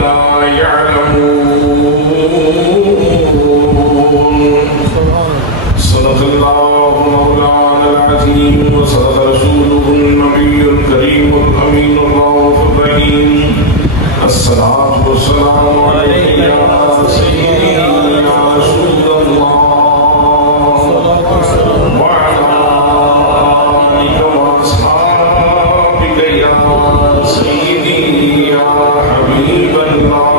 لا يعلمون صدق الله مولانا العظيم وصدق رسوله النبي الكريم الأمين الرؤوف الرحيم الصلاة والسلام عليك يا سيدي يا رسول الله وعلى آلك وأصحابك يا سيدي يا حبيب الله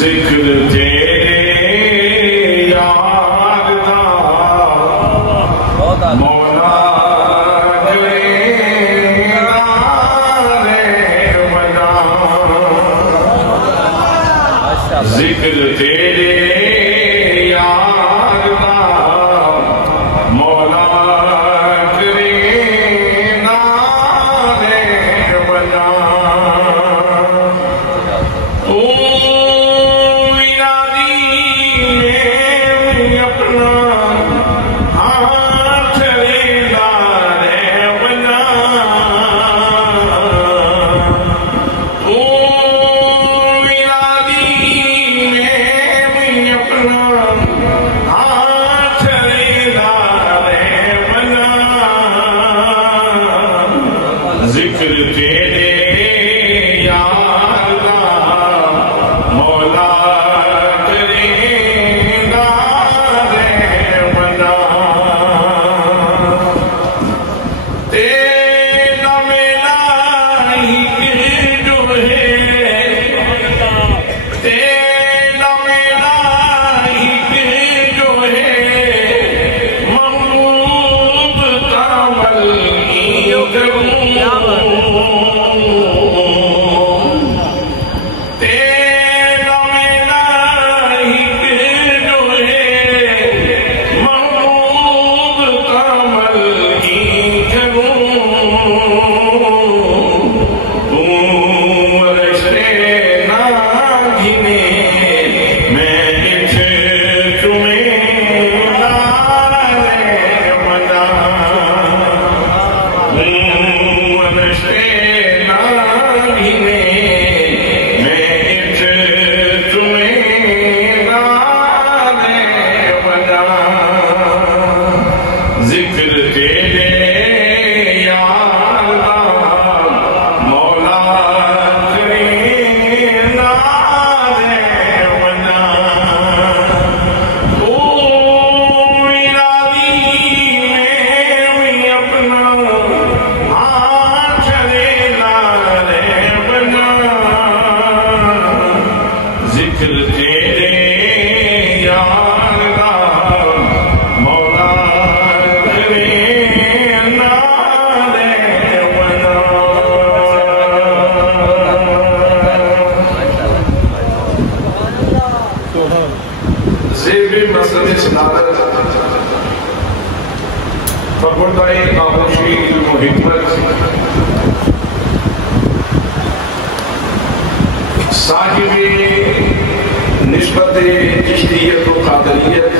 ذکر تیرے یاد تھا مولا ذکر تیرے یاد تھا مولا ذکر تیرے یاد مولا کرے نارے بنا تیرا میرا ہی جو ہے تیرا میرا ہی جو ہے محبوب کامل کروں فبردائی آغوشی علم و حکمت صاحب نسبت چشتیت و قادریت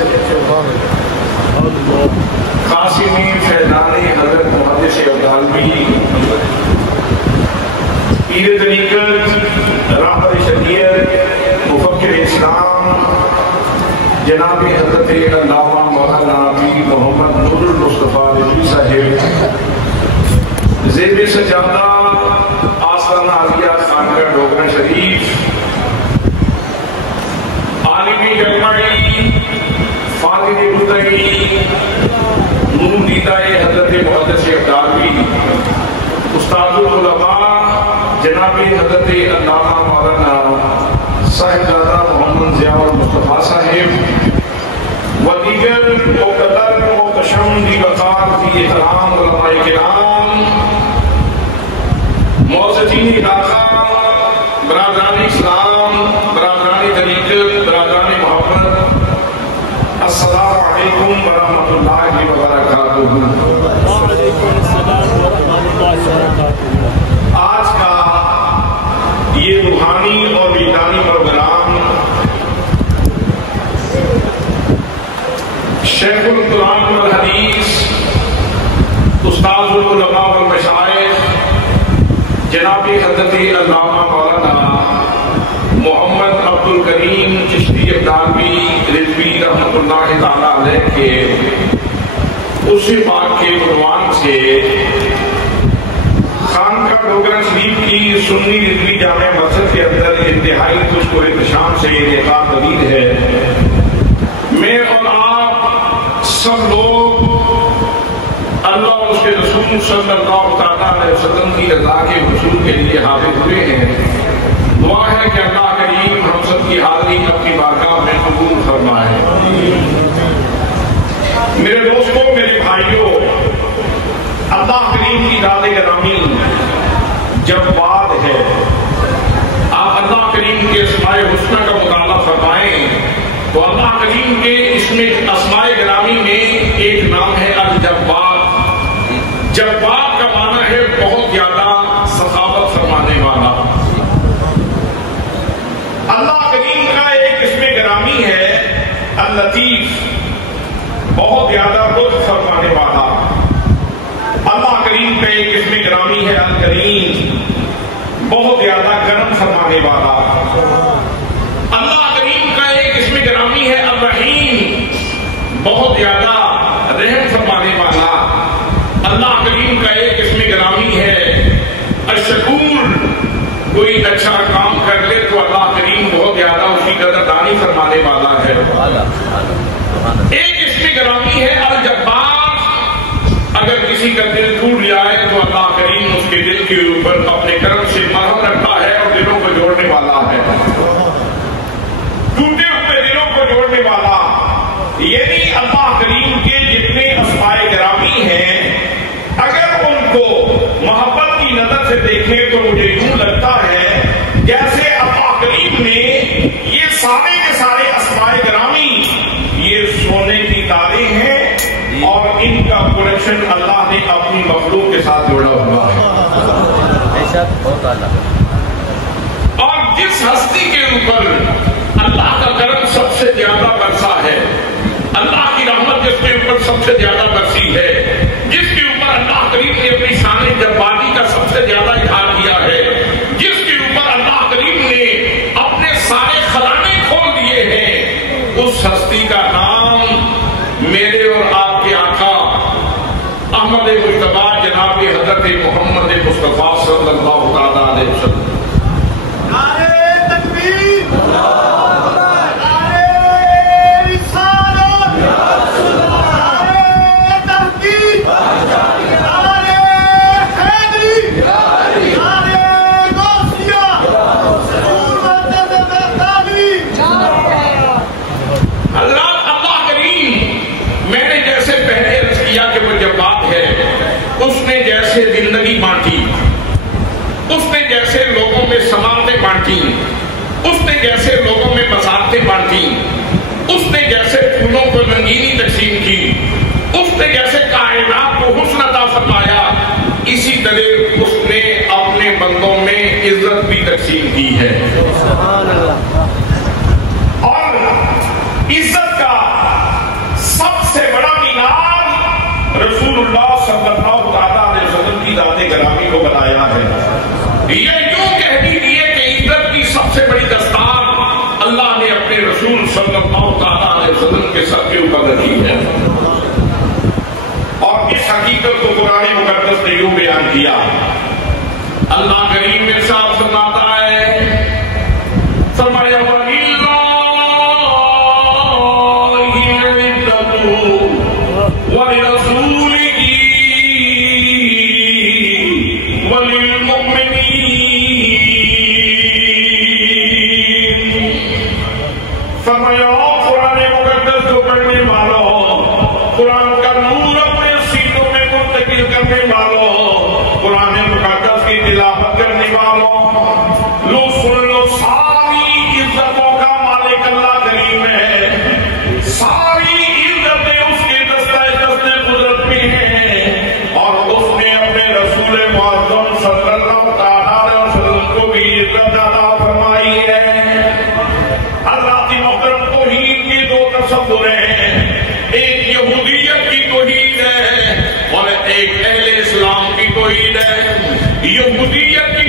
قاسمی فیضانی حضرت محدث عبدالوی پیر طریقت راہبر شریعت مفکر اسلام جناب حضرت علامہ مولانا پیر محمد نور المصطفیٰ رضوی صاحب زیب سجادہ آستانہ عالیہ خانقاہ ڈوگرہ شریف عالمی جمعی فاضل مدعی نور دیدائے حضرت محدث عبدالوی استاد العلماء جناب حضرت علامہ مولانا صاحبزادہ محمد ضیاء المصطفیٰ صاحب و دیگر مقتدر محتشم دی وقار فی احترام علماء کرام معززین علاقہ برادران اسلام برادران طریقت برادران محبت السلام علیکم ورحمۃ اللہ وبرکاتہ۔ آج کا یہ روحانی اور وجدانی پروگرام شیخ القرآن والحدیث استاد العلماء جناب حضرت علامہ مولانا محمد عبد الکریم چشتی اقدامی رضوی رحمۃ اللہ تعالیٰ علیہ کے اسی پاک کے عنوان سے خانقاہ ڈوگرہ شریف کی سنی رضوی جامع مسجد کے اندر انتہائی خوشگوار احتشام سے انعقاد پذیر ہے۔ میں اور آپ سب لوگ اللہ اور اس کے رسول صلی اللہ تعالیٰ علیہ وسلم کی رضا کے حصول کے لیے حاضر ہوئے ہیں۔ دعا ہے کہ اللہ کریم ہم سب کی حاضری اپنی بارگاہ میں قبول فرمائے۔ میرے دوستوں، میرے بھائیوں، اللہ کریم کی ذات گرامی جب بات ہے، آپ اللہ کریم کے اسماء حسنہ کا مطالعہ فرمائیں تو اللہ کریم کے اس میں اسماء گرامی میں ایک نام ہے الجبار۔ جبار کا معنی ہے بہت زیادہ سخاوت فرمانے والا۔ اللہ کریم کا ایک اسم گرامی ہے اللطیف، بہت زیادہ لطف فرمانے والا۔ اللہ کریم کا ایک اسم گرامی ہے الکریم، بہت زیادہ کرم فرمانے والا۔ اللہ کریم کا ایک اسم گرامی ہے الرحیم، بہت زیادہ رحم فرمانے والا۔ اللہ کریم کا ایک اسم گرامی ہے الشکور، کوئی اچھا کام کر لے تو اللہ کریم بہت زیادہ اسی قدردانی فرمانے والا ہے۔ ایک اسم گرامی ہے الجبار، اگر کسی کا دل ٹوٹ جائے تو اللہ کریم اس کے دل کے اوپر اپنے کرم سے مرہم رکھتا ہے اور دلوں کو جوڑنے والا ہے، ٹوٹے ہوئے دلوں کو جوڑنے والا۔ یعنی اللہ کریم کے جتنے اسماء گرامی ہیں، اگر ان کو محبت کی نظر سے دیکھیں تو مجھے یوں لگتا ہے جیسے اللہ کریم نے یہ سارے کے سارے اسماء گرامی یہ سونے کی تاریں ہیں اور ان کا کنیکشن اللہ نے اپنی مخلوق کے ساتھ جوڑا ہوا ہے۔ اور جس ہستی کے اوپر اللہ کا کرم سب سے زیادہ برسا ہے، اللہ کی رحمت جس کے اوپر سب سے زیادہ برسی ہے، جس کے اوپر اللہ کریم نے اپنی شان جباری کا سب سے زیادہ اظہار کیا ہے، جس کے اوپر اللہ کریم نے اپنے سارے خزانے کھول دیے ہیں، اس ہستی کا نام میرے اور آپ کے آقا احمد مجتبیٰ جناب حضرت محمد مصطفیٰ صلی اللہ تعالیٰ علیہ وسلم۔ زندگی بانٹی، اس نے جیسے لوگوں میں سماعتیں بانٹی، اس نے جیسے لوگوں میں بساطیں بانٹی، اس نے جیسے پھولوں کو رنگینی تقسیم کی، اس نے جیسے کائنات کو حسن عطا فرمایا، اسی طرح اس نے اپنے بندوں میں عزت بھی تقسیم کی ہے۔ اور عزت کا سب سے بڑا مینار رسول اللہ صلی اللہ تعالیٰ علیہ وسلم کی ذات گرامی کو بنایا ہے۔ یہ یوں کہہ دیجیے کہ عزت کی سب سے بڑی دستار اللہ نے اپنے رسول صلی اللہ تعالیٰ علیہ وسلم کے سر کے اوپر رکھی ہے۔ اور اس حقیقت کو قرآن مقدس نے یوں بیان کیا، اللہ کریم ارشاد فرماتا ہے، فرمایا یہودیت کی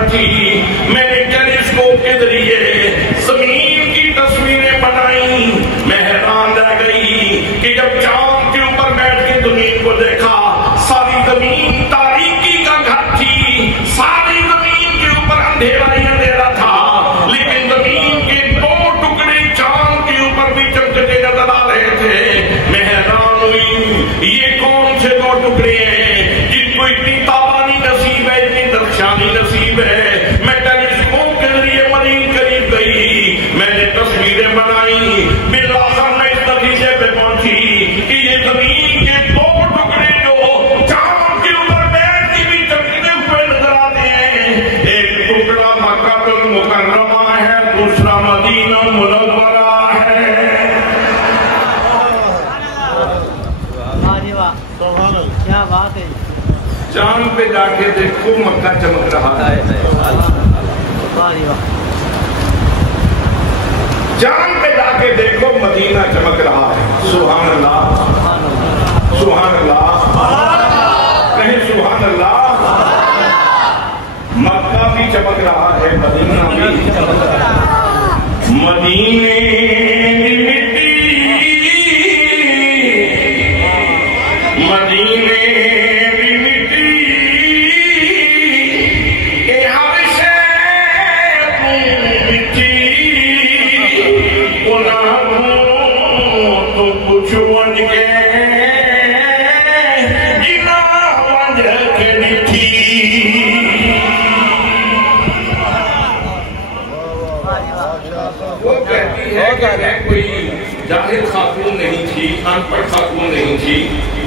بیٹھی میں نے ٹیلیسکوپ کے ذریعے زمین کی تصویریں بنائی. میں حیران رہ گئی کہ جب چاند کے اوپر بیٹھ کے زمین کو دیکھا ساری زمین تاریکی کا گھر تھی, ساری زمین کے اوپر اندھیرا ہی اندھیرا تھا, لیکن زمین کے دو ٹکڑے چاند کے اوپر بھی چمکتے نظر آ رہے تھے. میں حیران ہوئی یہ کون سے دو ٹکڑے ہیں جن کو اتنی تابانی نصیب ہے, اتنی درخشانی نصیب ہے. میں ٹیلیسکوپ کے ذریعے مریض قریب گئی, میں نے تصویریں بنائی, بالآخر میں اس نتیجے پہ پہنچی کہ یہ زمین کے دو ٹکڑے جو چاند کے اوپر بیٹھ کے بھی چمکتے ہوئے نظر آتے ہیں, ایک ٹکڑا مکہ المکرمہ ہے, دوسرا مدینہ منورہ ہے. کیا بات ہے. چاند پہ جا کے دیکھو مکہ چمک رہا ہے, چاند پہ جا کے دیکھو مدینہ چمک رہا ہے. سبحان اللہ, سبحان اللہ, کہیں سبحان اللہ. مکہ بھی چمک رہا ہے, مدینہ بھی چمک رہا ہے. مدینے کوئی جاہل خاتون نہیں تھی, ان پڑھ خاتون نہیں تھی,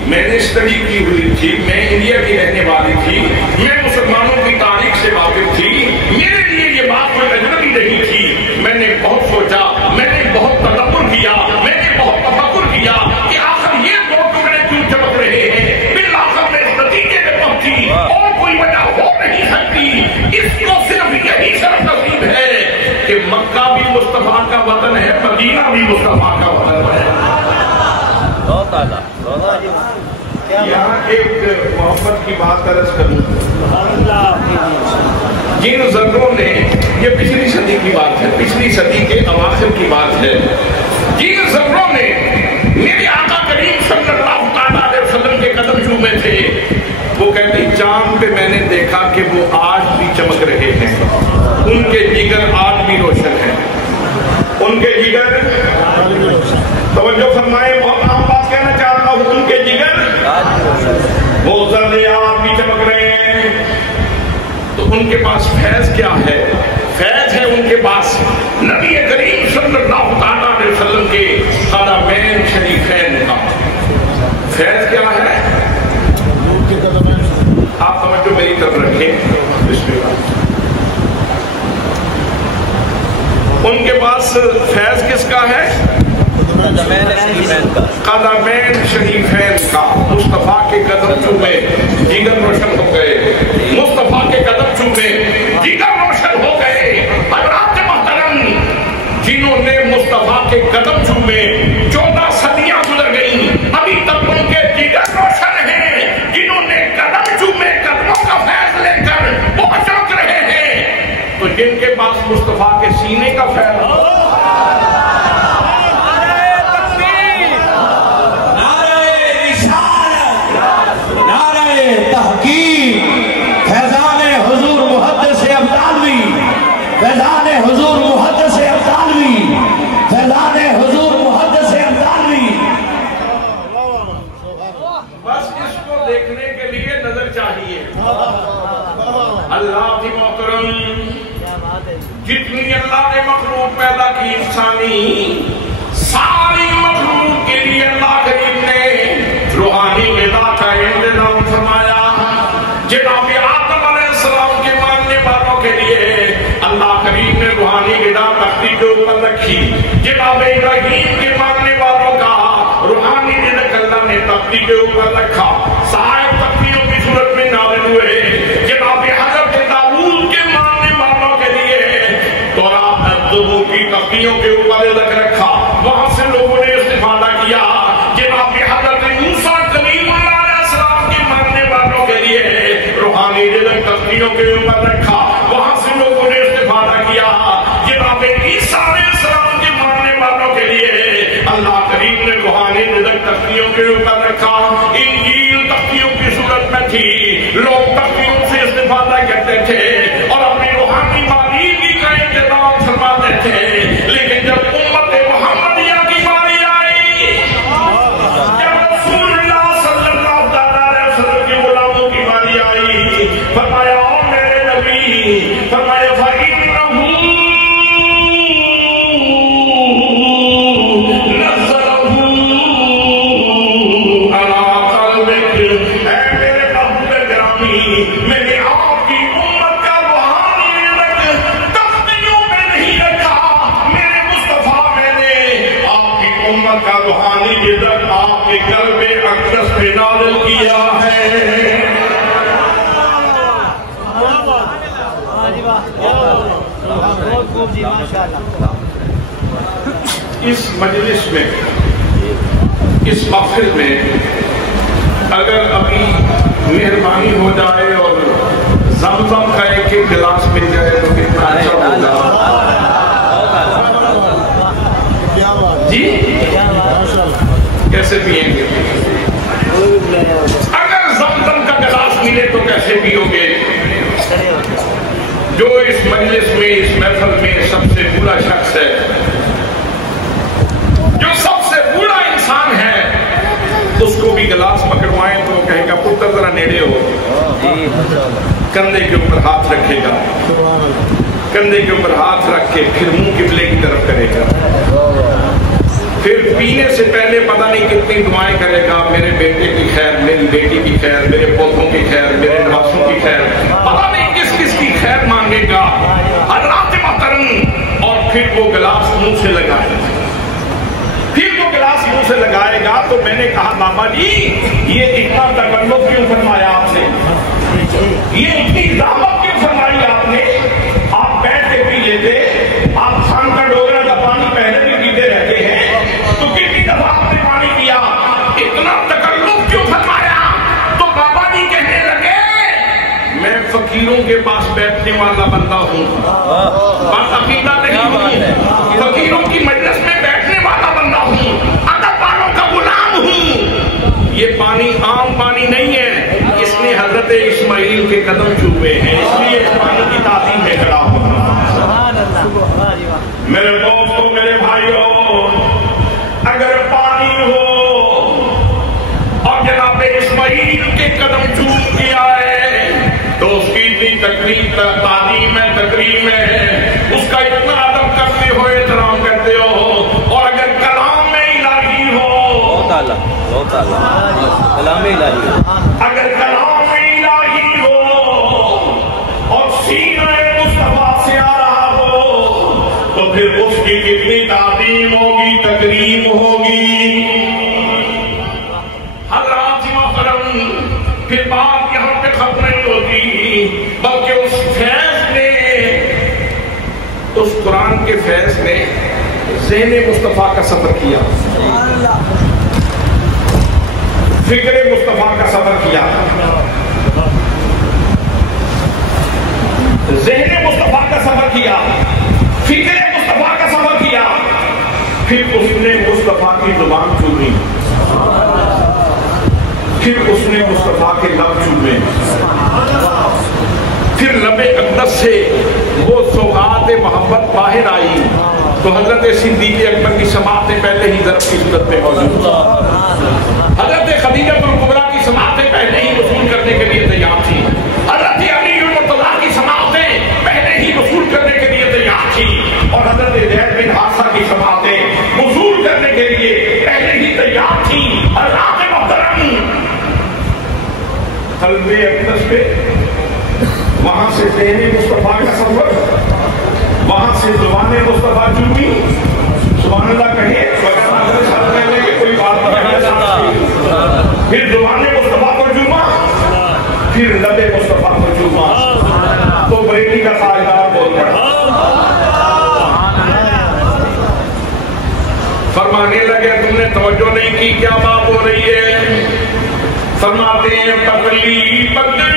میں نے اسٹڈی کی ہوئی تھی, میں انڈیا کی رہنے والی تھی, میں مسلمانوں کی تاریخ سے واقف تھی, میرے لیے یہ بات کوئی اجنبی نہیں تھی. میں نے بہت سوچا, میں نے بہت تدبر کیا, میں نے بہت تفکر کیا کہ آخر یہ دو ٹکڑے کیوں چمک رہے ہیں. بالآخر میں اس نتیجے پہ پہنچی اور کوئی وجہ ہو نہیں سکتی, اس کو صرف یہی شرف نصیب ہے کہ مکہ بھی مصطفیٰ کا وطن ہے, مدینہ بھی مصطفیٰ کا وطن ہے. یہاں ایک محبت کی بات عرض کروں. جن ذروں نے, یہ پچھلی صدی کی بات ہے, پچھلی صدی کے اواخر کی بات ہے, جن ذروں نے میرے آقا کریم صلی اللہ علیہ وسلم کے قدم چومے تھے, وہ کہتے چاند پہ میں نے دیکھا کہ وہ آج بھی چمک رہے ہیں, ان کے جگر آج بھی روشن ہیں, ان کے جگر. توجہ فرمائے, بہت اہم بات کہنا چاہتا ہوں, ان کے جگر وہ ذرے آج بھی چمک رہے ہیں. تو ان کے پاس فیض کیا ہے؟ فیض ہے ان کے پاس نبی کریم صلی اللہ علیہ وسلم کے قدمین شریفین کا. فیض کیا ہے؟ آپ توجہ میری طرف رکھیں. بسم اللہ. ان کے پاس فیض کس کا ہے؟ قدمین شریفین کا. مصطفیٰ کے قدم چومے جگر روشن ہو گئے, مصطفیٰ کے قدم چومے جگر روشن ہو گئے. حضرات محترم, جنہوں نے مصطفیٰ کے قدم چومے 14 صدیاں گزر گئیں, ابھی تک ان کے جگر روشن ہیں. جنہوں نے قدم چومے, قدموں کا فیض لے کر وہ چمک رہے ہیں. تو جن کے پاس مصطفیٰ کے سینے کا فیض ہو, فیضان حضور محدث ابدالوی, فیضان حضور محدث ابدالوی, فیضان حضور محدث ابدالوی. بس اس کو دیکھنے کے لیے نظر چاہیے. اللہ کی محترم, جتنی اللہ نے مخلوق پیدا کی انسانی, ساری مخلوق کے لیے اللہ کریم نے روحانی غذا کا انتظام فرمایا. جناب آدم علیہ السلام کے ماننے والوں کے لیے اللہ کریم نے روحانی غذا تختی کے اوپر رکھی. جناب ابراہیم کے ماننے والوں کا روحانی رزق اللہ نے تختی کے اوپر رکھا. صاحب تختیوں کی صورت میں نازل ہوئے. جناب حضرت داؤد کے ماننے والوں کے لیے تورات کی تختیوں کے اوپر رزق رکھا, وہاں سے لوگوں نے استفادہ کیا. جناب حضرت موسیٰ کلیم اللہ علیہ السلام کے ماننے والوں کے لیے روحانی رزق تختیوں کے اوپر رکھا, وہاں کے اوپر رکھا. انجیل تختیوں کی صورت میں تھی، لوگ تختیوں سے استفادہ کرتے تھے اور اپنی روحانی مالیدگی کا انتظام فرماتے تھے. لیکن جب امت محمدیہ کی باری آئی، جب رسول اللہ صلی اللہ علیہ وسلم کے غلاموں کی باری آئی، فرمایا او میرے نبی، فرمایا اس مجلس میں، اس محفل میں اگر ابھی مہربانی ہو جائے اور زمزم کا ایک ایک گلاس مل جائے تو کتنا اچھا ہوگا. جی کیسے پئیں گے؟ اگر زمزم کا گلاس ملے تو کیسے پیو گے؟ جو اس مجلس میں، اس محفل میں سب سے برا شخص ہے، جو سب سے برا انسان ہے، اس کو بھی گلاس پکڑوائیں تو وہ کہے گا پتر ذرا نیڑے ہو. کندھے کے اوپر ہاتھ رکھے گا، کندھے کے اوپر ہاتھ رکھ کے پھر منہ قبلے کی طرف کرے گا. پھر پینے سے پہلے پتہ نہیں کتنی دعائیں کرے گا، میرے بیٹے کی خیر، میری بیٹی کی خیر، میرے پوتوں کی خیر، میرے نواسوں کی خیر، پتہ نہیں کس کس کی خیر مانگے گا حضرات محترم. اور پھر وہ گلاس منہ سے لگائے گا، پھر وہ گلاس منہ سے لگائے گا. تو میں نے کہا بابا جی یہ اتنا تکلف کیوں فرمایا آپ نے، یہ اتنی زحمت کیوں فرمائی آپ نے؟ آپ بیٹھ کے پی لیتے، آپ خان کا ڈوگرا کا پانی پہلے بھی پیتے رہتے ہیں، تو کتنی دفعہ آپ نے پانی پیا، اتنا تکلف کیوں فرمایا؟ تو بابا جی کہنے لگے میں فقیروں کے پاس بیٹھنے والا بندہ ہوں، بس عقیدہ نہیں ہوں، فقیروں کی مجلس میں بیٹھنے والا بندہ ہوں، ادب والوں کا غلام ہوں. یہ پانی عام پانی نہیں ہے، اس نے حضرت اسماعیل کے قدم چھوئے ہیں، اس لیے اس پانی کی تعظیم میں کھڑا ہوں. میرے دوستوں، میرے بھائیوں، اگر پانی ہو اور جناب اسماعیل کے قدم چوم کے آئے تو اس کی اتنی تقریب تعظیم ہے، تقریب ہے، اس کا اتنا ادب کرتے ہو، احترام کرتے ہو. اور اگر کلام میں الہی ہو، بہت اعلیٰ کلام الہی، اگر کلام میں الہی ہو اور سینہ مصطفیٰ سے آ رہا ہو تو پھر اس کی کتنی تعظیم ہوگی، تکریم ہوگی. حضرات محترم، پھر بات یہاں پہ ختم نہیں ہوتی، بلکہ اس فیض نے، اس قرآن کے فیض نے ذہن مصطفیٰ کا سفر کیا، فکر مصطفیٰ کا سفر کیا، ذہن مصطفیٰ کا سفر کیا، فکر مصطفیٰ کا سفر کیا. پھر اس نے مصطفیٰ کی زبان چومی، پھر اس نے مصطفیٰ کے لب چومے، پھر لب اقدس سے وہ سوغات محبت باہر آئی تو حضرت صدیق اکبر کی سماعتیں پہلے ہی ضرب کی صورت میں موجود، حضرت خدیجہ الکبریٰ کی سماعتیں پہلے ہی وصول کرنے کے لیے تیار تھی، حضرت علی المرتضیٰ کی سماعتیں پہلے ہی وصول کرنے کے لیے تیار تھی، اور حضرت زید بن حارثہ کی سماعتیں وصول کرنے کے لیے پہلے ہی تیار تھی. حضرات محترم، قلب اقدس پہ وہاں سے ذہن مصطفیٰ کا سفر، وہاں سے زبان مصطفیٰ چومی. سبحان اللہ کہے، کوئی بات نہیں. پھر زبان مصطفیٰ کو چوما، پھر لب مصطفیٰ کو چوما. تو بریلی کا تاجدار بول پڑا، فرمانے لگے تم نے توجہ نہیں کی، کیا بات ہو رہی ہے؟ فرماتے ہیں پتلی پتلی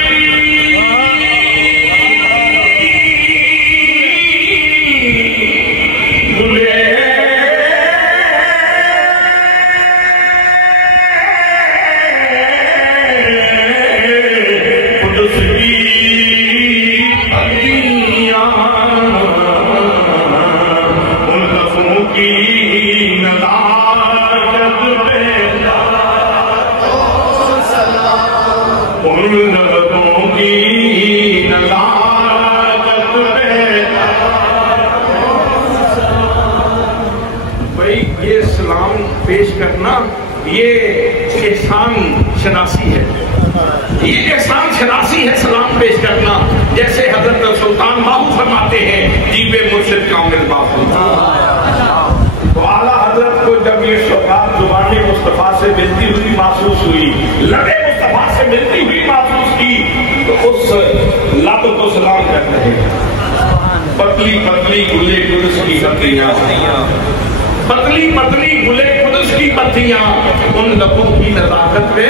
یہ سلام پیش کرنا یہ احسان شناسی ہے، یہ احسان شناسی ہے سلام پیش کرنا، جیسے حضرت سلطان باہو فرماتے ہیں جیب مرشد کامل باہو، تو اعلیٰ حضرت کو جب یہ سوغات زبان مصطفیٰ سے ملتی ہوئی محسوس ہوئی، لب مصطفیٰ سے ملتی ہوئی محسوس کی، تو اس لب کو سلام کر رہے ہیں۔ پتلی پتلی گلے قدس کی پتیاں، پتلی پتلی گلے قدس کی پتیاں، ان لبوں کی نزاکت پہ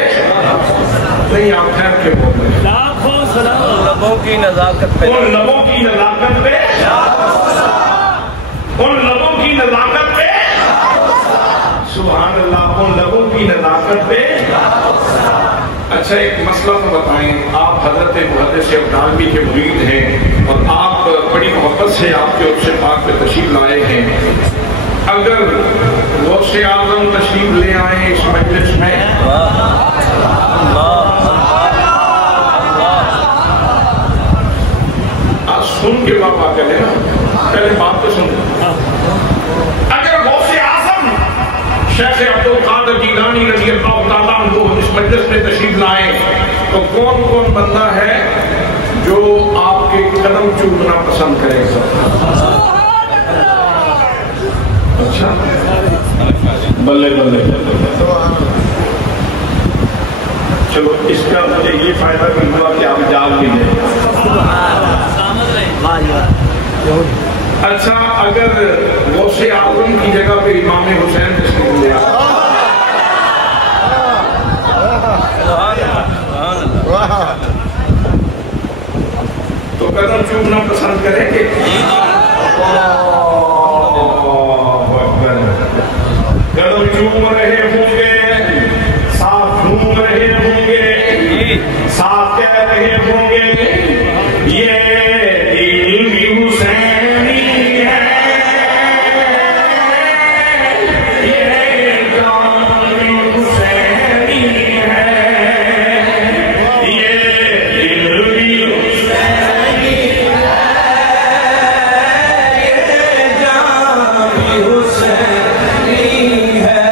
نہیں، آپ خیر کے بول رہے ہیں، لاکھوں سلام لبوں کی نزاکت پہ، ان لبوں کی نزاکت پہ، ان لبوں کی نزاکت پہ، سبحان اللہ، ان لبوں کی نزاکت پہ۔ اچھا ایک مسئلہ تو بتائیں، آپ حضرت محدث ابدالوی کے مرید ہیں اور آپ بڑی محبت سے آپ کے عرش پاک پہ تشریف لائے ہیں، اگر غوث اعظم تشریف لے آئیں اس مجلس میں، آپ سن کے بابا کہلیں نا، پہلے بات تو سن، اگر غوث اعظم شیخ عبدالقادر جیلانی رضی اللہ تعالیٰ عنہ اس مجلس میں تشریف لائیں تو کون کون بندہ ہے جو آپ کے قدم چومنا پسند کرے گا؟ اچھا بلے بلے، چلو اس کا مجھے یہ فائدہ بھی ہوا کہ آپ جان بھی لیں۔ اچھا اگر غوث اعظم کی جگہ پہ امام حسین تشریف لے آئے تو قدم چومنا پسند کریں گے؟ قدم چوم رہے ہوں گے، ساتھ گھوم رہے ہوں گے، ساتھ کہہ رہے ہوں گے یہ دل بھی حسینی ہے، یہ جان بھی حسینی ہے، یہ دل بھی حسینی ہے، یہ جان بھی حسینی ہے،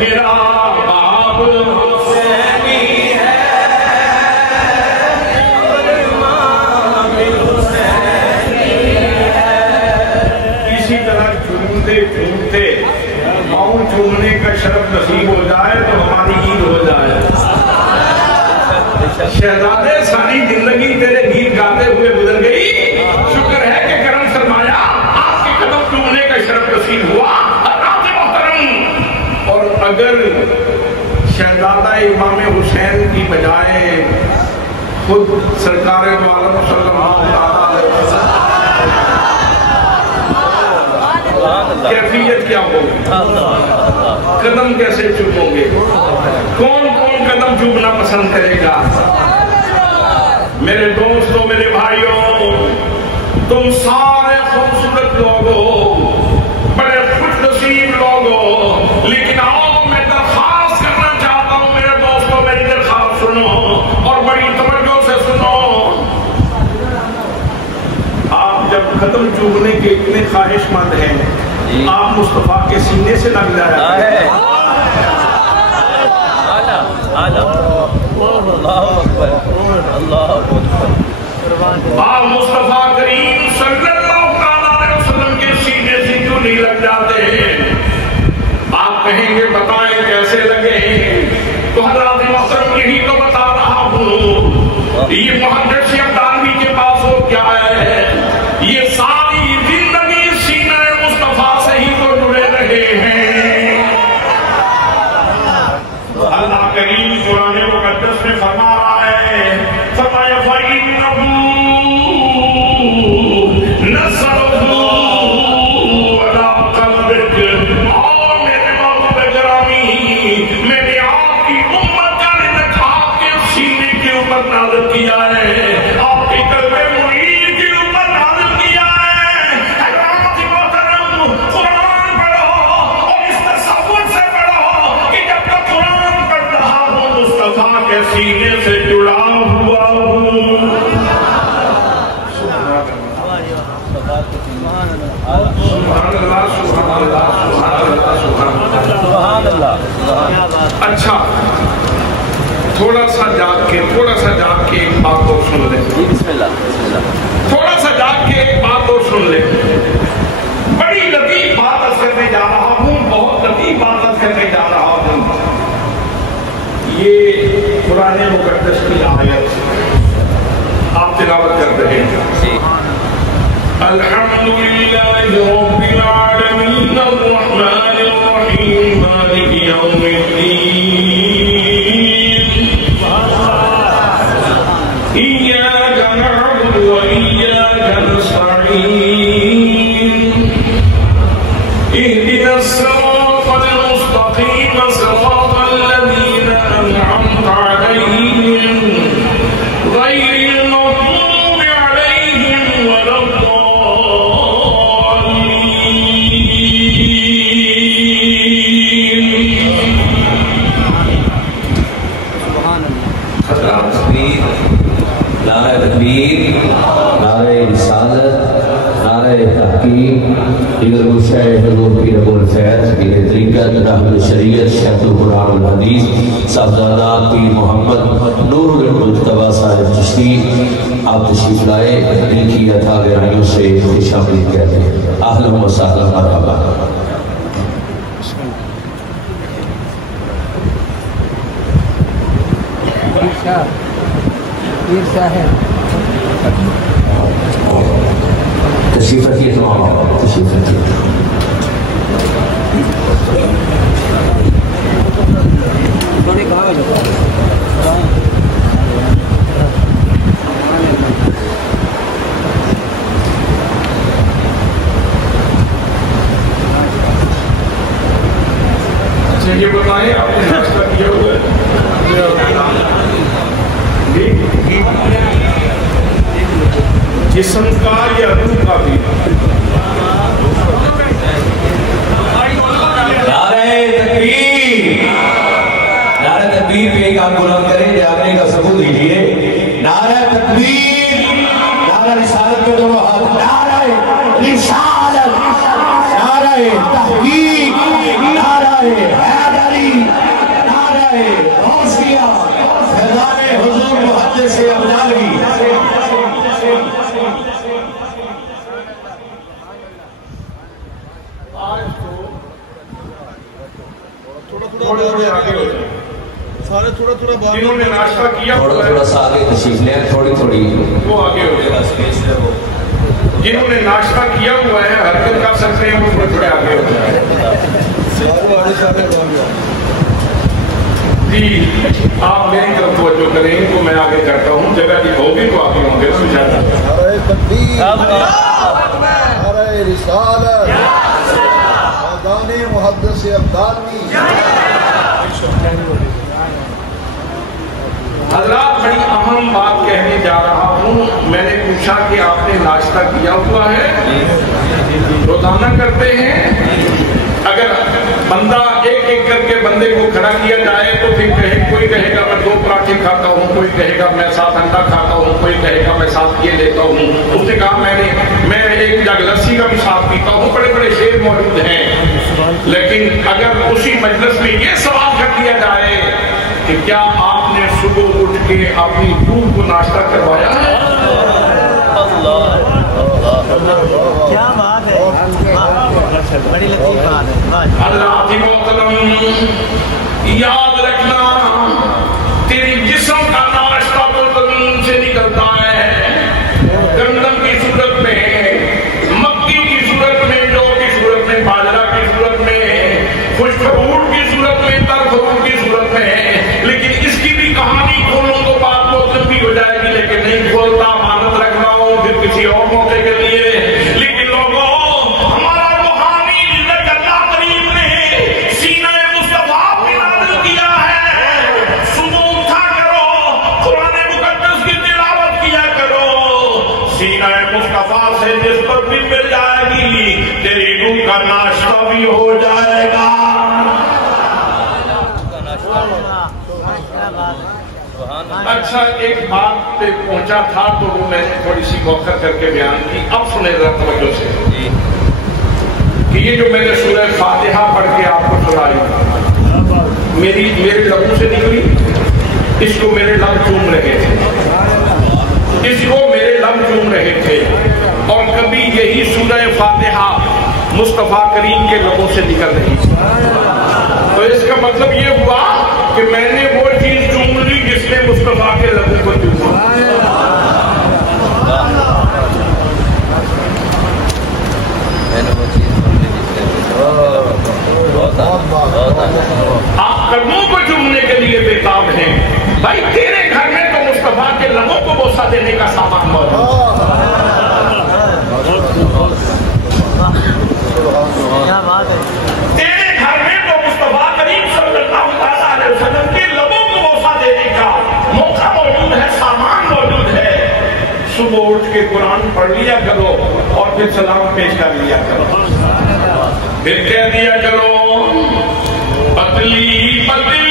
اگر ہم چومنے کا شرف نصیب ہو جائے تو ہماری عید ہو جائے۔ شہزادے ساری زندگی تیرے گیت گاتے ہوئے گزر گئی، شکر ہے کہ کرم فرمایا آپ کے قدم چومنے کا شرف نصیب ہوا حضرات محترم۔ اور اگر شہزادہ امام حسین کی بجائے خود سرکار دو عالم صلی اللہ علیہ وسلم کیفیت کیا ہوگی؟ قدم کیسے چومو گے؟ کون کون قدم چومنا پسند کرے گا؟ میرے دوستوں، میرے بھائیوں، تم سارے خوبصورت لوگ ہو، بڑے خوش نصیب لوگ ہو، لیکن آؤ میں درخواست کرنا چاہتا ہوں میرے دوستوں، میری درخواست سنو اور بڑی توجہ سے سنو۔ آپ جب قدم چومنے کے اتنے خواہش مند ہیں، آپ مصطفیٰ کے سینے سے لگ جائے، آپ مصطفیٰ کریم صلی اللہ علیہ وسلم کے سینے سے کیوں نہیں لگ جاتے ہیں؟ آپ کہیں گے بتائیں کیسے لگے؟ تو حضرات محترم یہی تو بتا رہا ہوں، یہ محدث ابدالوی کے پاس وہ کیا ہے، یہ سبحان اللہ سبحان اللہ سبحان اللہ سبحان اللہ. اچھا تھوڑا سا جاگ کے ایک بات اور سن لیں. بسم اللہ. تھوڑا سا جاگ کے ایک بات اور سن لیں. بڑی لطیف بات عرض کرنے جا رہا ہوں, بہت لطیف بات عرض کرنے جا رہا ہوں. یہ قرآن مقدس کی آیت آپ تلاوت کر رہے ہیں. الحمدللہ رب العالمین الرحمن الرحیم مالک یوم الدین ایاک نعبد و ایاک نستعین اهدنا الصراط المستقیم صراط الذین انعمت علیہم غیر المغضوب علیہم ولا نعرہ تکبیر, نعرہ رسالت, نعرہ تحقیق, دیگر گوشہ حضور پیر ابو الفیض پیر طریقت رحمت شریعت شیخ القرآن الحدیث صاحبزادہ پیر محمد نور المجتبیٰ صاحب چشتی آپ تشریف لائے. ان کی عطا گرائیوں سے خوش آمدید کہتے ہیں. اہلا و سہلا مرحبا. پیر صاحب تشریف رکھیے تمام تشریف رکھیے. تھوڑی کہاں اچھا یہ بتائیں آپ نے ناشتہ کیا ہوا ہے؟ جسم کا یا روح کا بھی؟ نعرہ تکبیر پہ ایک آپ بلند کریں, جاگنے کا ثبوت دیجئے. نعرہ تکبیر, نعرہ رسالت پہ دونوں ہاتھ. نعرہ رسالت, نعرہ تحقیق, نعرہ حیدری, نعرہ غوثیہ, فیضان حضور محدث ابدالوی. جنہوں نے ناشتہ کیا تھوڑا سا آگے تشریف لیں, تھوڑی وہ آگے ہو جائے. جنہوں نے ناشتہ کیا ہوا ہے حرکت کر سکتے ہیں, وہ تھوڑے آگے ہو جائے. جی آپ میری طرف توجہ کریں, ان کو میں آگے کرتا ہوں. جگہ جی ہوگی تو آگے ہوں گے. نعرہ تکبیر, نعرہ رسالت, فیضان محدث ابدالوی. حضرات بڑی اہم بات کہنے جا رہا ہوں. میں نے پوچھا کہ آپ نے ناشتہ کیا ہوا ہے؟ روزانہ کرتے ہیں؟ اگر بندہ ایک ایک کر کے بندے کو کھڑا کیا جائے تو پھر کوئی کہے گا میں 2 پراٹھے کھاتا ہوں, کوئی کہے گا میں 7 انڈا کھاتا ہوں, کوئی کہے گا میں 7 یہ لیتا ہوں. اس نے کہا میں ایک جگ لسی کا بھی ساتھ پیتا ہوں. بڑے بڑے شیر موجود ہیں. لیکن اگر اسی مجلس میں یہ سوال کر دیا جائے کہ کیا آپ نے صبح اٹھ کے اپنی روح کو ناشتہ کروایا ہے؟ کیا بات ہے, بڑی لطیف بات ہے. اللہ کی محترم یاد رکھنا, تیری جسم کا ناشتہ تو زمین سے نکلتا ہے, گندم کی صورت میں, مکی کی صورت میں, جو کی صورت میں, باجرہ کی صورت میں, خشک فروٹ کی صورت میں, تر فروٹ کی صورت میں. لیکن اس کی بھی کہانی کھولوں تو بات بہت لمبی ہو جائے گی, لیکن نہیں کھولتا. امانت رکھ رہا ہوں پھر کسی اور موقع کے لیے. لیکن لوگوں, ہمارا روحانی رزق اللہ کریم نے سینہ مصطفیٰ پہ نازل کیا ہے. صبح اٹھا کرو, قرآن مقدس کی تلاوت کیا کرو. سینہ مصطفیٰ سے نسبت بھی مل جائے گی, تیری روح کا ناشتہ بھی ہو جائے گا. اچھا ایک بات پہ پہنچا تھا تو وہ میں نے تھوڑی سی موقع کر کے بیان کی. اب سنیں ذرا توجہ سے. کہ یہ جو میں نے سورہ فاتحہ پڑھ کے آپ کو سنائی میرے لبوں سے نکلی، اس کو میرے لب چوم رہے تھے، اس کو میرے لب چوم رہے تھے، اور کبھی یہی سورہ فاتحہ مصطفیٰ کریم کے لبوں سے نکل رہی تھی۔ تو اس کا مطلب یہ ہوا کہ میں نے وہ چیز چوم لی جس نے مصطفیٰ کے لبوں کو چوما۔ آپ قدموں کو چومنے کے لیے بےتاب ہیں، بھائی تیرے گھر میں تو مصطفیٰ کے لبوں کو بوسہ دینے کا سامان موجود تیرے گھر میں تو مصطفیٰ کریم صلی اللہ علیہ وسلم کے لبوں کو بوسہ دینے کا موقع موجود ہے، سامان موجود ہے۔ صبح اٹھ کے قرآن پڑھ لیا کرو اور پھر سلام پیش کر لیا کرو، پھر کہہ دیا کرو پتلی پتلی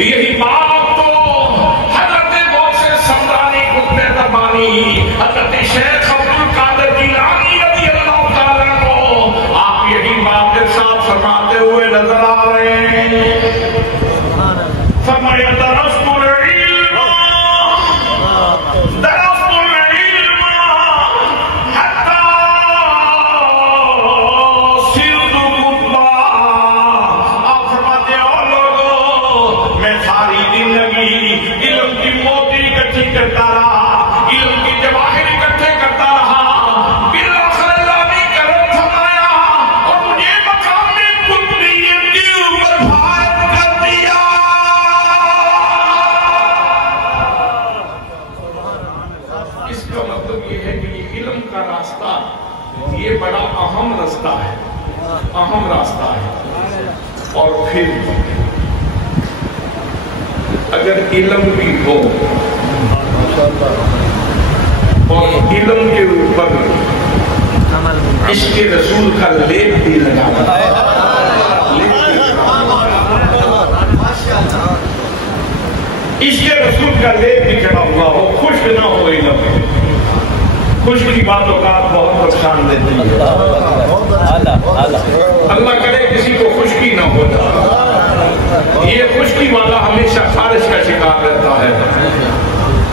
یہی بات تو حضرت غوث سمدانی قطب ربانی حضرت شیخ عبد القادر جیلانی رضی اللہ تعالیٰ کو آپ یہی بات ارشاد فرماتے ہوئے نظر آ رہے ہیں۔ فرمایا درست العلم حتی صرت قطبا۔ آپ فرماتے ہیں اور لوگوں میں ساری زندگی علم کی موتی اکٹھی کرتا رہا، علم کی جواہر اکٹھے کرتا رہا، بالآخر اللہ نے کرم فرمایا اور مجھے مقام قطبیت کے اوپر فائز کر دیا۔ اس کا مطلب یہ ہے کہ یہ علم کا راستہ یہ بڑا اہم راستہ ہے، اہم راستہ ہے۔ اور پھر اگر علم بھی ہو اور علم کے اوپر عشق رسول کا لیپ بھی لگانا ہے، عشق رسول کا لیپ بھی چڑھا ہوا ہو، خشک نہ ہو علم، خشک کی بات اوقات بہت نقصان دیتی ہے۔ اللہ کرے کسی کو خشکی نہ ہو جائے، یہ خشکی والا ہمیشہ خارش کا شکار رہتا ہے۔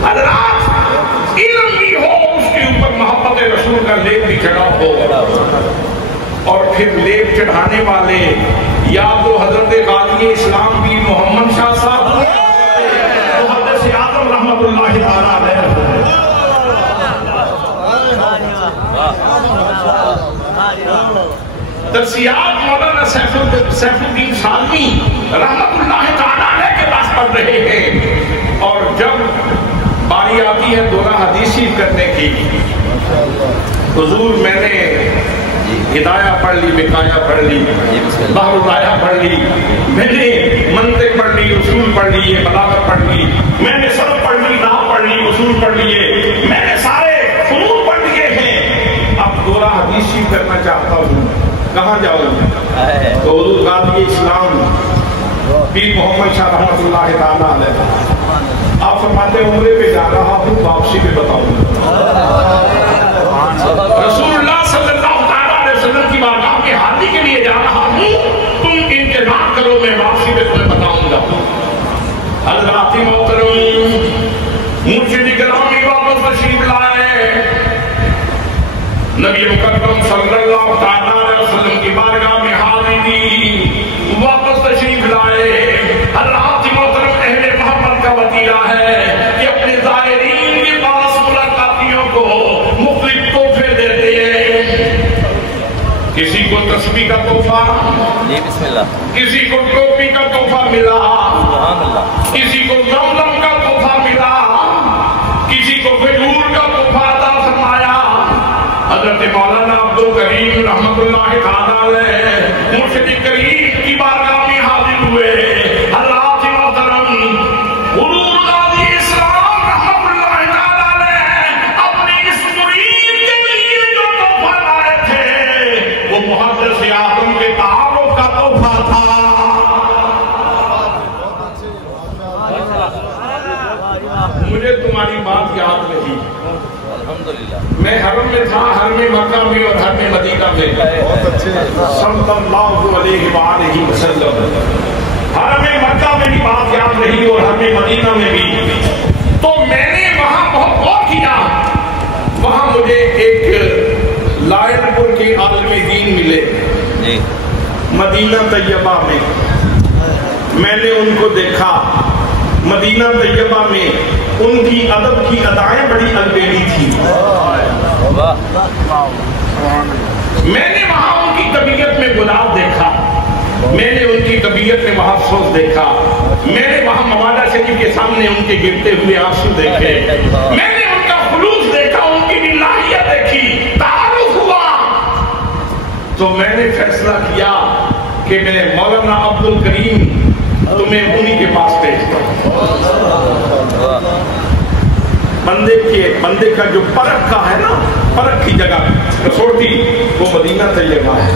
حضرات علم بھی ہو، اس کے اوپر محبت رسول کا لیپ بھی چڑھا ہو، اور پھر لیپ چڑھانے والے یا تو حضرت غازی اسلام بھی محمد شاہ صاحب محدث اعظم رحمت اللہ تعالیٰ علیہ درسیات مولانا سیف الدین سالمی رحمت اللہ تعالیٰ علیہ کے پاس پڑھ رہے ہیں، اور جب باری آتی ہے دورہ حدیثی کرنے کی، حضور میں نے ہدایہ پڑھ لی، بقایا پڑھ لی، بحر الرایا پڑھ لی، میں نے منطق پڑھ لی، اصول پڑھ لیے، بلاغت پڑھ لی، میں نے صرف پڑھ لی، نحو پڑھ لی، اصول پڑھ لیے، میں نے سارے فنون پڑھ لیے ہیں، اب دورہ حدیثی کرنا چاہتا ہوں، کہاں جاؤں؟ تو حضور غازی اسلام پیر محمد شاہ رحمت اللہ تعالیٰ علیہ آپ فرماتے عمرے پہ جا رہا ہوں، واپسی پہ بتاؤں گا۔ رسول اللہ صلی اللہ علیہ وسلم کی بارگاہ کے حاضری کے لیے جا رہا ہوں، تم انتظار کرو، میں واپسی پہ تمہیں بتاؤں گا۔ حضرات محترم مرشد گرامی واپس تشریف لائے، نبی مکرم صلی اللہ علیہ وسلم کی بارگاہ میں حاضری دی، واپس تشریف لائے۔ حضرات محترم اہل محمد کا وطیرہ ہے کہ اپنے زائرین کے پاس ملاقاتیوں کو مختلف تحفے دیتے ہیں، کسی کو تسبیح کا تحفہ، بسم اللہ، کسی کو ٹوپی کا تحفہ ملا، سبحان اللہ، کسی کو زمزم کا تحفہ ملا، کسی کو کھجور کا تحفہ عطا فرمایا۔ حضرت مولانا عبدالکریم رحمت اللہ تعالیٰ علیہ مرشد کریم کی بارگاہ میں حاضر ہوئے۔ حضرات محترم حضور غازی اسلام رحمت اللہ تعالیٰ علیہ اپنے اس مرید کے لیے جو تحفہ لائے تھے وہ محدث اعظم کے تعارف کا تحفہ تھا۔ مجھے تمہاری بات یاد رہی، الحمدللہ، میں حرم میں تھا، حرم مکہ میں اور حرم مدینہ میں، صلی اللہ علیہ وآلہ وسلم، حرم مکہ میں بھی بات یاد رہی اور حرم مدینہ میں بھی۔ تو میں نے وہاں بہت غور کیا، وہاں مجھے ایک لائن پور کے عالم دین ملے جی، مدینہ طیبہ میں، میں نے ان کو دیکھا۔ مدینہ طیبہ میں ان کی ادب کی ادائیں بڑی البیلی تھی، واہ، میں نے وہاں ان کی طبیعت میں گلاب دیکھا، میں نے ان کی طبیعت میں وہاں افسوس دیکھا، میں نے وہاں مولانا شریف کے سامنے ان کے گرتے ہوئے آنسو دیکھے، میں نے ان کا خلوص دیکھا، ان کی باللہیت دیکھی، تعارف ہوا۔ تو میں نے فیصلہ کیا کہ میں مولانا عبدالکریم تمہیں انہی کے پاس بھیجتا ہوں۔ بندے کا جو پرکھ کا ہے نا، پرکھ کی جگہ کسوٹی، وہ مدینہ طیبہ ہے،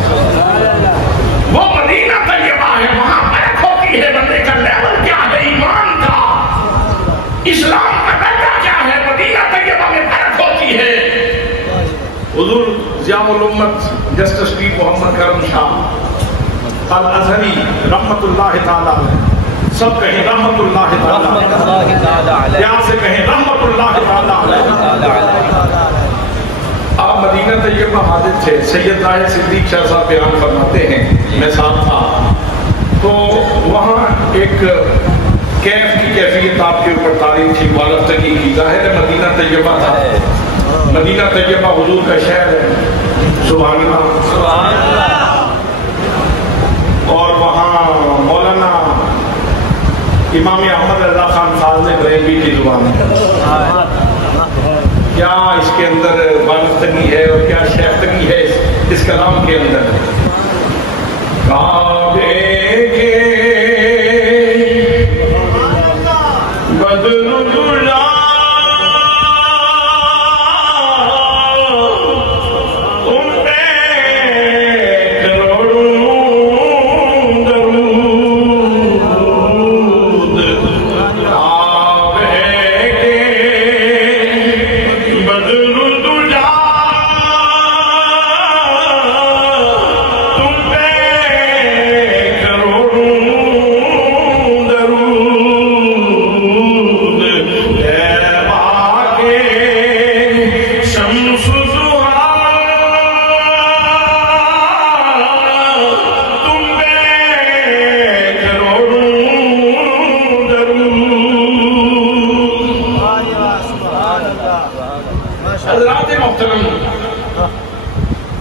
وہ مدینہ طیبہ ہے، وہاں پرکھ ہوتی ہے بندے کا لیول کیا ہے، ایمان کا، اسلام کا درجہ کیا ہے، مدینہ طیبہ میں پرکھ ہوتی ہے۔ حضور ضیاء الامت جسٹس پیر محمد کرم شاہ الازہری رحمت اللہ تعالیٰ علیہ، سب کہیں رحمت اللہ تعالیٰ علیہ، پیار سے کہیں رحمت اللہ تعالیٰ علیہ۔ آپ مدینہ طیبہ حاضر تھے، سید راہل صدیق شاہ صاحب بیان فرماتے ہیں، میں ساتھ تھا، تو وہاں ایک کیف کی کیفیت آپ کے اوپر تاریخ تھی، والفتگی کی، ظاہر ہے مدینہ طیبہ تھا، مدینہ طیبہ حضور کا شہر ہے، سبحان اللہ، سبحان اللہ، اور وہاں مولانا امام احمد رضا خان فاضل بریلوی کی زبان ہے، کیا اس کے اندر بالفتگی ہے اور کیا شیفتگی ہے اس کلام کے اندر۔ کعبے کے بدر گلا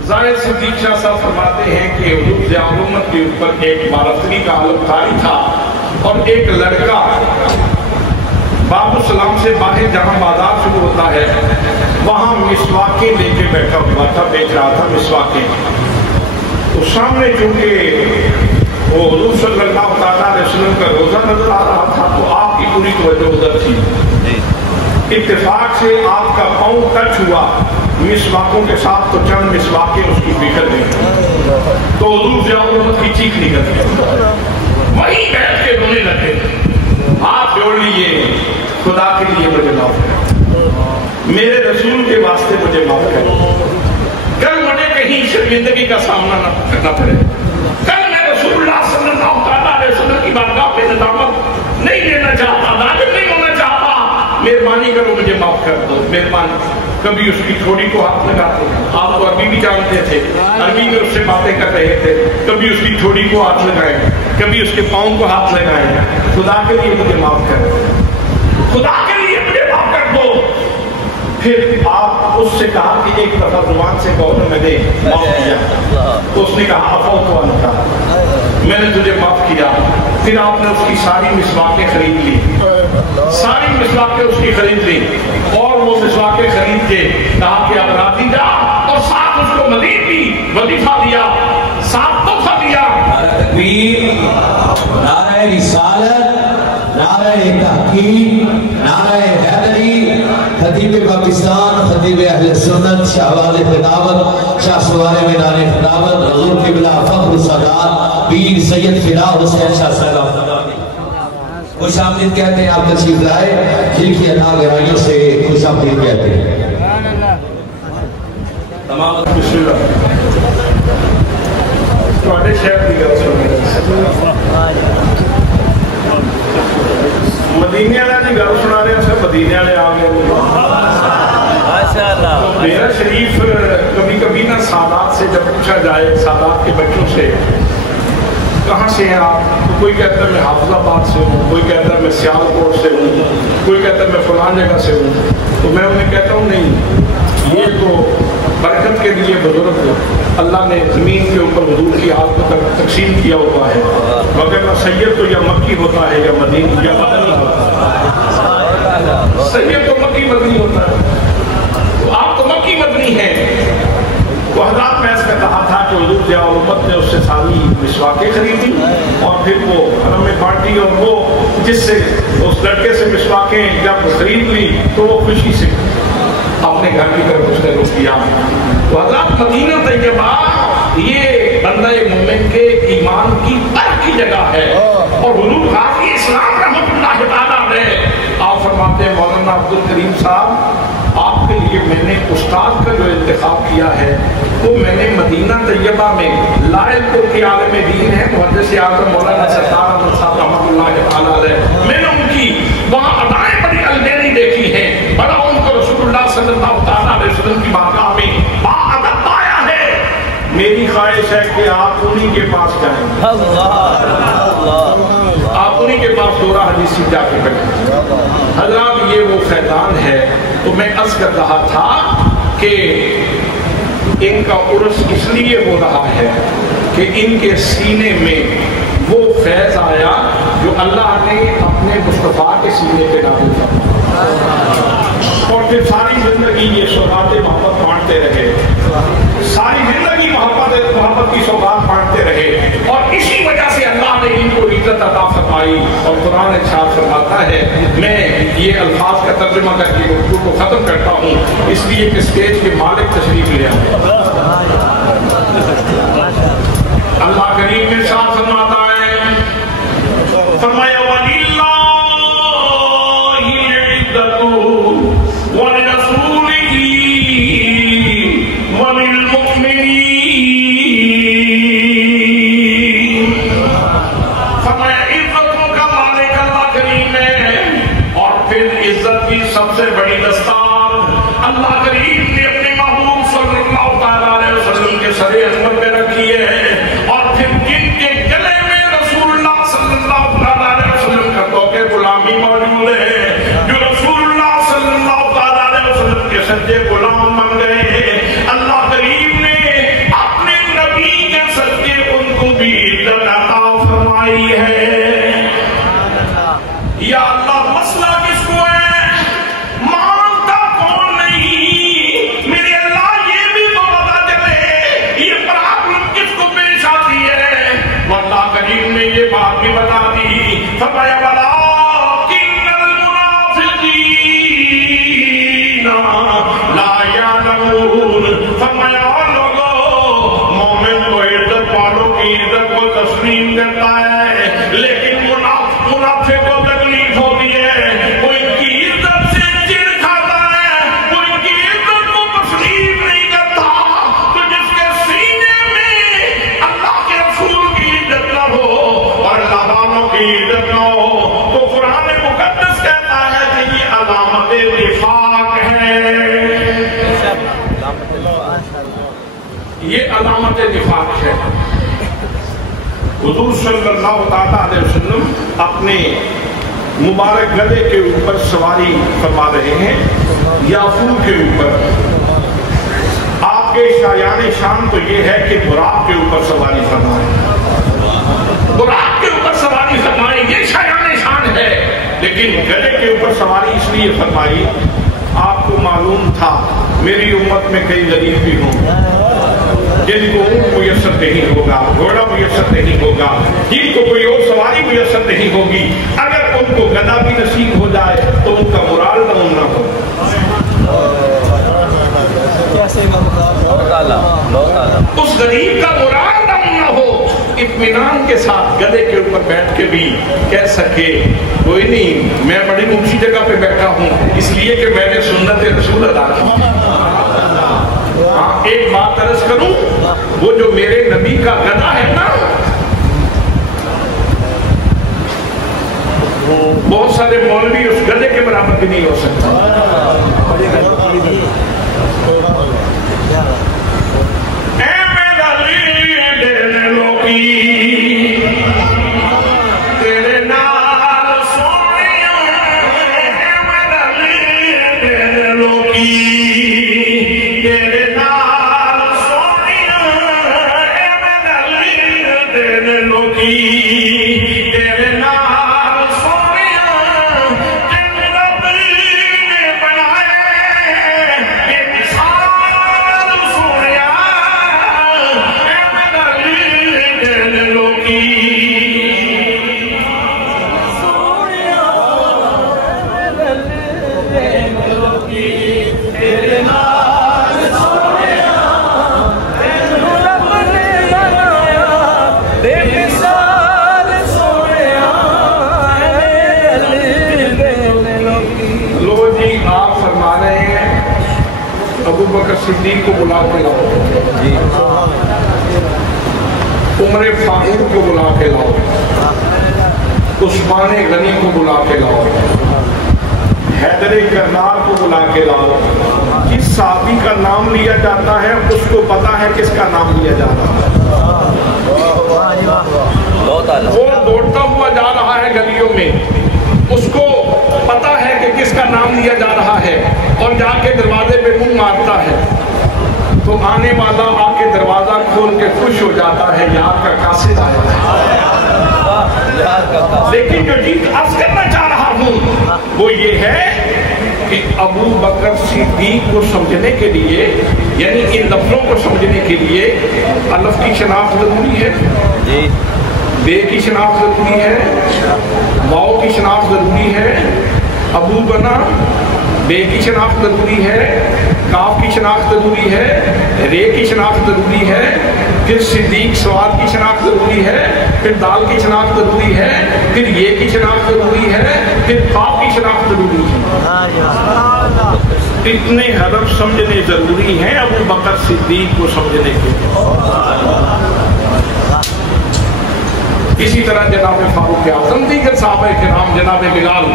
ظاہر صدیق شاہ صاحب فرماتے ہیں کہ حضور ضیاء الامت کے اوپر ایک بارستری کا عالم طاری تھا اور ایک لڑکا باب السلام سے باہر جہاں بازار شروع ہوتا ہے وہاں مسواکیں لے کے بیٹھا ہوا تھا، بیچ رہا تھا مسواکیں۔ تو سامنے چونکہ وہ حضور صلی اللہ علیہ وسلم کا روزہ نظر آ رہا تھا تو آپ کی پوری توجہ ادھر تھی۔ اتفاق سے آپ کا پاؤں ٹچ ہوا مسواکوں کے ساتھ تو چند مسواکیں اس کی بکھر گئی تو حضور ضیاء الامت کی چیخ نکل گئی، وہیں بیٹھ کے رونے لگے، ہاتھ جوڑ لیے، خدا کے لیے مجھے معاف کرو، میرے رسول کے واسطے مجھے معاف کرو، کل مجھے کہیں شرمندگی کا سامنا نہ کرنا پڑے، کل میں رسول اللہ صلی اللہ علیہ وسلم کی بارگاہ پہ ندامت نہیں دینا چاہتا، نادم نہیں ہونا چاہتا، مہربانی کرو مجھے معاف کر دو، مہربانی۔ کبھی اس کی تھوڑی کو ہاتھ لگاتے، آپ کو عربی بھی جانتے تھے، عربی میں اس سے باتیں کر رہے تھے، کبھی اس کی تھوڑی کو ہاتھ لگائے، کبھی اس کے پاؤں کو ہاتھ لگائے، خدا کے لیے مجھے معاف کر دو، خدا کے لیے مجھے معاف کر دو۔ پھر آپ اس سے کہا کہ ایک دفعہ زبان سے کہو میں نے معاف کیا، تو اس نے کہا عفوت عنک، میں نے تجھے معاف کیا۔ پھر آپ نے اس کی ساری مسواکیں خرید لی، ساری مسواکیں اس کی خرید لی اور وہ مسواکیں خرید کے کہا کہ اب راضی جا، اور ساتھ اس کو مزید بھی وظیفہ دیا، ساتھ تحفہ دیا۔ نعرہ تکبیر، نعرہ رسالت، نعرہ تحقیق، نعرہ حیدری، خطیب پاکستان، خطیب اہل سنت، شاہباز خطابت، شاہ سوار مینار خطابت، حضور قبلہ فخر السادات پیر سید فدا حسین شاہ صاحب خوش آمدید کہتے ہیں، آپ تشریف لائے، جن کی ادا گہرائیوں سے خوش آمدید کہتے ہیں۔ تمام بسم اللہ تواڈے شہر دی گل سنیں، مدینے والے کی گل سنا رہے ہیں، سب مدینے والے آ گئے۔ میرا شریف کبھی کبھی نا سادات سے جب پوچھا جائے، سادات کے بچوں سے کہاں سے ہیں آپ، تو کوئی کہتا ہے میں حافظ آباد سے ہوں، کوئی کہتا ہے میں سیالکوٹ سے ہوں، کوئی کہتا ہے میں فلان جگہ سے ہوں، تو میں انہیں کہتا ہوں نہیں، یہ تو برکت کے لیے بزرگ اللہ نے زمین کے اوپر حضور کی آگ کو تقسیم کیا ہوا ہے، وغیرہ سید تو یا مکی ہوتا ہے یا مدینی یا مدنی ہوتا ہے، سید تو مکی مدنی ہوتا ہے، تو آپ تو مکی مدنی ہیں۔ تو حضرات میں اس کا کہا تھا کہ حضور ضیاء الامت نے اس سے ساری مسواکیں خریدی اور پھر وہ حرم میں بانٹی، اور وہ جس سے اس لڑکے سے مسواکیں جب خرید لی تو وہ خوشی سے اپنے گھر کی طرف اس نے رخ کیا۔ تو حضرات مدینہ طیبہ یہ بندہ مومن کے ایمان کی ترک کی جگہ ہے، اور حضور غازی اسلام رحمۃ اللہ تعالیٰ نے آپ فرماتے ہیں مولانا عبدالکریم صاحب آپ کے لیے میں نے استاد کا جو انتخاب کیا ہے وہ میں نے مدینہ طیبہ میں لائل پور کے عالم دین ہے محدث اعظم مولانا سردار احمد صاحب رحمۃ اللہ تعالیٰ علیہ، میں نے ان کی وہاں ادائیں بڑی المیری دیکھی ہیں، بڑا ان کو رسول اللہ صلی اللہ علیہ وسلم کی بارگاہ میں باادب پایا ہے۔ میری خواہش ہے کہ آپ انہی کے پاس جائیں، آپ انہی کے پاس دورہ حدیثی جا کے بیٹھیں۔ حضرات یہ وہ فیضان ہے، تو میں عرض کر رہا تھا کہ ان کا عرس اس لیے ہو رہا ہے کہ ان کے سینے میں وہ فیض آیا جو اللہ نے اپنے مصطفیٰ کے سینے پہ نازل کیا، اور پھر ساری زندگی یہ سوغات محبت بانٹتے رہے، ساری زندگی محبت کی سوغات بانٹتے رہے، اور اسی وجہ سے اللہ نے ان کو عزت عطا فرمائی۔ اور قرآن ارشاد فرماتا ہے، میں یہ الفاظ کا ترجمہ کر کے گفتگو کو ختم کرتا ہوں اس لیے کہ اسٹیج کے مالک تشریف لے آئے۔ اللہ کریم میں ارشاد فرماتا ہے، فرمایا وَلِلَّهِ الْعِزَّةُ وَلِرَسُولِهِ وَلِلْمُؤْمِنِينَ۔ فرمایا عزتوں کا مالک اللہ کریم ہے، اور پھر عزت کی سب سے بڑی دستار اللہ کریم نے اپنے محبوب صلی اللہ علیہ وسلم کے سر انور پہ رکھی ہے، اور پھر جن کے گلے میں رسول اللہ صلی اللہ علیہ وسلم کا توقع غلامی موجود ہے، جو رسول اللہ صلی اللہ علیہ وسلم کے سچے غلام بن گئے ہیں، اللہ کریم نے لا يعلمون. فرمایا لوگو مومن تو عزت والوں کی عزت کو تسلیم کرتا ہے، لیکن منافق کو تکلیف ہوتی ہے، وہ ان کی عزت سے چڑ کھاتا ہے، وہ ان کی عزت کو تسلیم نہیں کرتا. تو جس کے سینے میں اللہ کے رسول کی عزت نہ ہو اور اللہ والوں کی عزت نہ ہو تو قرآن مقدس کہتا ہے کہ یہ علامت نفاق ہے. یہ علامت نفاق ہے. حضور صلی اللہ علیہ وسلم اپنے مبارک گدھے کے اوپر سواری فرما رہے ہیں، یافور کے اوپر. آپ کے شایان شان تو یہ ہے کہ براق کے اوپر سواری فرمائیں، براق کے اوپر سواری فرمائیں، یہ شایان شان ہے. لیکن گدھے کے اوپر سواری اس لیے فرمائی، آپ کو معلوم تھا میری امت میں کئی غریب بھی ہوں جن کو اونٹ میسر نہیں ہوگا، گھوڑا میسر نہیں ہوگا، جن کو کوئی اور سواری میسر نہیں ہوگی. اگر ان کو گدھا بھی نصیب ہو جائے تو ان کا مرال ڈاؤن نہ ہو. اس غریب کا مرال ڈاؤن نہ ہو، اطمینان کے ساتھ گدھے کے اوپر بیٹھ کے بھی کہہ سکے کوئی نہیں میں بڑی اونچی جگہ پہ بیٹھا ہوں اس لیے کہ میں نے سنت رسول ادا کی. ایک بات عرض کروں، وہ جو میرے نبی کا گدھا ہے نا، بہت سارے مولوی اس گدھے کے برابر بھی نہیں ہو سکتے. اے میرا لیڈر لوکی تیرے نال سونیا، اے میرا لیڈر لوکی تیرے نال سونیا، اے میرا لیڈر لوکی تیرے نال سونیا. جن رب نے بنائے بے مثال سونیا، اے میرا لیڈر لوکی. ابو بکر صدیق کو بلا کے لاؤ، عمر فاروق کو بلا کے لاؤ، عثمان غنی کو بلا کے لاؤ، حیدر کرنار کو بلا کے لاؤ. جس صحابی کا نام لیا جاتا ہے اس کو پتا ہے کس کا نام لیا جاتا ہے. وہ دوڑتا ہوا جا رہا ہے گلیوں میں، اس کو پتا ہے کہ کس کا نام لیا جا رہا ہے اور جا کے دروازے پہ منہ مارتا ہے تو آنے والا آ کے دروازہ کھول کے خوش ہو جاتا ہے، یار کا قاصد آیا ہے. لیکن جو چیز عرض کرنا چاہ رہا ہوں وہ یہ ہے کہ ابو بکر صدیق کو سمجھنے کے لیے، یعنی ان لفظوں کو سمجھنے کے لیے الف کی شناخت ضروری ہے، بے کی شناخت ضروری ہے، واؤ کی شناخت ضروری ہے، ابو بنا بے کی شناخت ضروری ہے، کاف کی شناخت ضروری ہے، رے کی شناخت ضروری ہے، پھر صدیق سواد کی شناخت ضروری ہے، پھر دال کی شناخت ضروری ہے، پھر یہ کی شناخت ضروری ہے، پھر کاف کی شناخت ضروری ہے. اتنے حرف سمجھنے ضروری ہیں ابو بکر صدیق کو سمجھنے کے لیے. اسی طرح جناب فاروق اعظم دیگر صحابہ کرام، جناب بلال.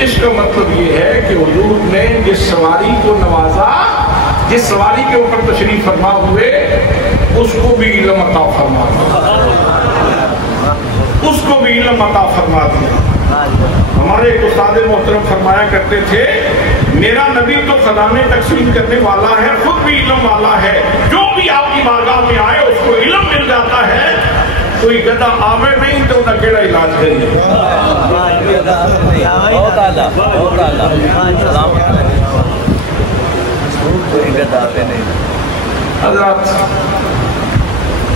اس کا مطلب یہ ہے کہ حضور نے جس سواری کو نوازا، جس سواری کے اوپر تشریف فرما ہوئے، اس کو بھی علم عطا فرما دیا، اس کو بھی علم عطا فرما دیا. ہمارے ایک استاد محترم فرمایا کرتے تھے میرا نبی تو خزانے تقسیم کرنے والا ہے، خود بھی علم والا ہے، جو بھی آپ کی بارگاہ میں آئے اس کو علم مل جاتا ہے. کوئی گدھا آوے نہیں تو انہیں کیڑا علاج کریے. بہت اعلیٰ، بہت اعلیٰ. کوئی گدھا پہ نہیں. حضرات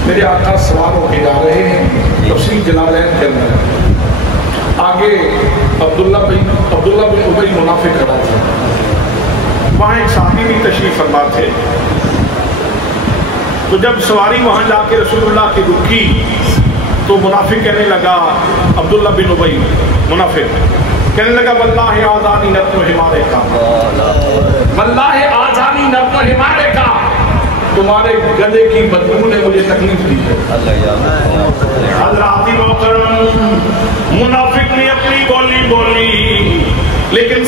میرے آقا سوار ہو کے جا رہے ہیں تفسیر جلالین کے اندر. آگے عبداللہ بن ابی منافق کھڑا تھا. وہاں ایک ساتھی بھی تشریف فرما تھے. تو جب سواری وہاں جا کے رسول اللہ کی رکی تو منافق کہنے لگا, عبداللہ بن ابی منافق کہنے لگا واللہ آذانی نتن حمارے کا, واللہ آذانی نتن حمارے کا, تمہارے گدے کی بدبو نے مجھے تکلیف دی ہے. حضرات محترم, منافق نے اپنی بولی بولی لیکن